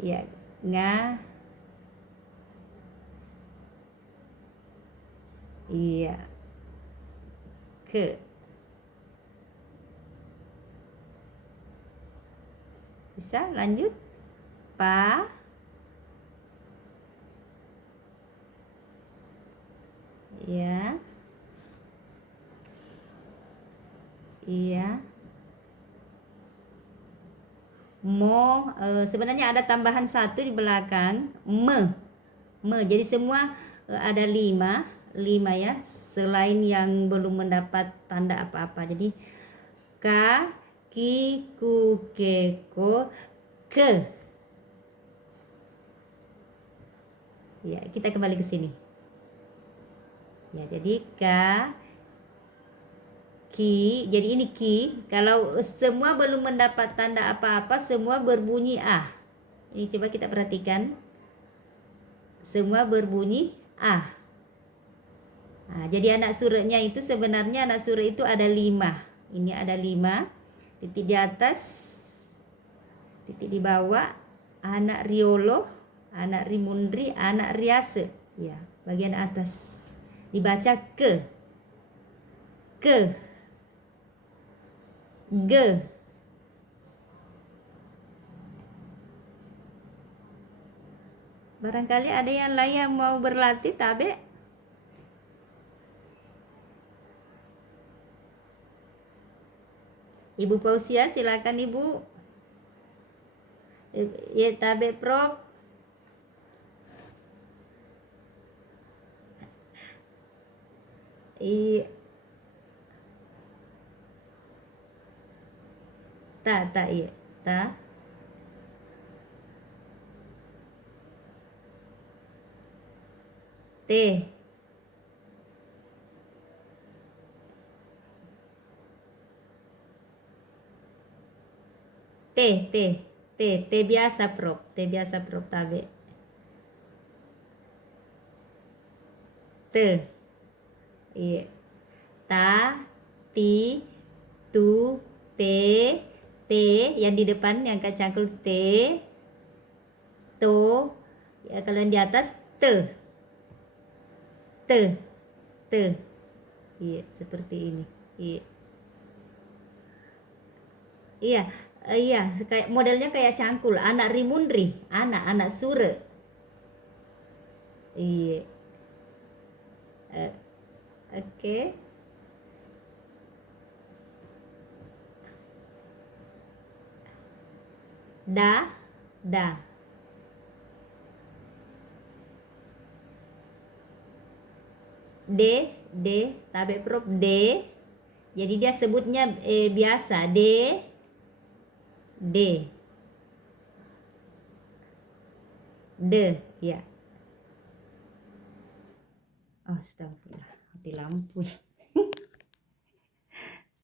Ya, nga. Iya. Ke. Bisa lanjut. Pa. Ya. Iya. Mo, sebenarnya ada tambahan satu di belakang. Jadi semua ada lima ya, selain yang belum mendapat tanda apa-apa. Jadi ka, ki, ku, ke, ko, ke. Ya, kita kembali ke sini. Ya, jadi ka, ki, jadi ini ki. Kalau semua belum mendapat tanda apa-apa, semua berbunyi ah. Ini coba kita perhatikan. Semua berbunyi ah. Nah, jadi anak surutnya itu sebenarnya anak surut itu ada 5. Ini ada 5. Titik di atas, titik di bawah, anak riolo, anak rimundri, anak riase. Ya, bagian atas. Dibaca ke, ge. Barangkali ada yang lain yang mau berlatih, Tabe? Ibu Pausia, silakan Ibu. Ya, Tabe, Prof. Iya, iya, ta, te, te biasa, Prof. Te biasa, Prof. Tabe. Te, iya. Ta, ti, tu, te, yang di depan yang kacangkul te, to, ya, kalau yang di atas te, iya, seperti ini. Iya, iya, iya, kayak modelnya kayak cangkul, anak rimundri, anak sure. Iya, oke. Da, de, tabe Prof, de. Jadi dia sebutnya biasa, de, ya. Astagfirullah, mati lampu.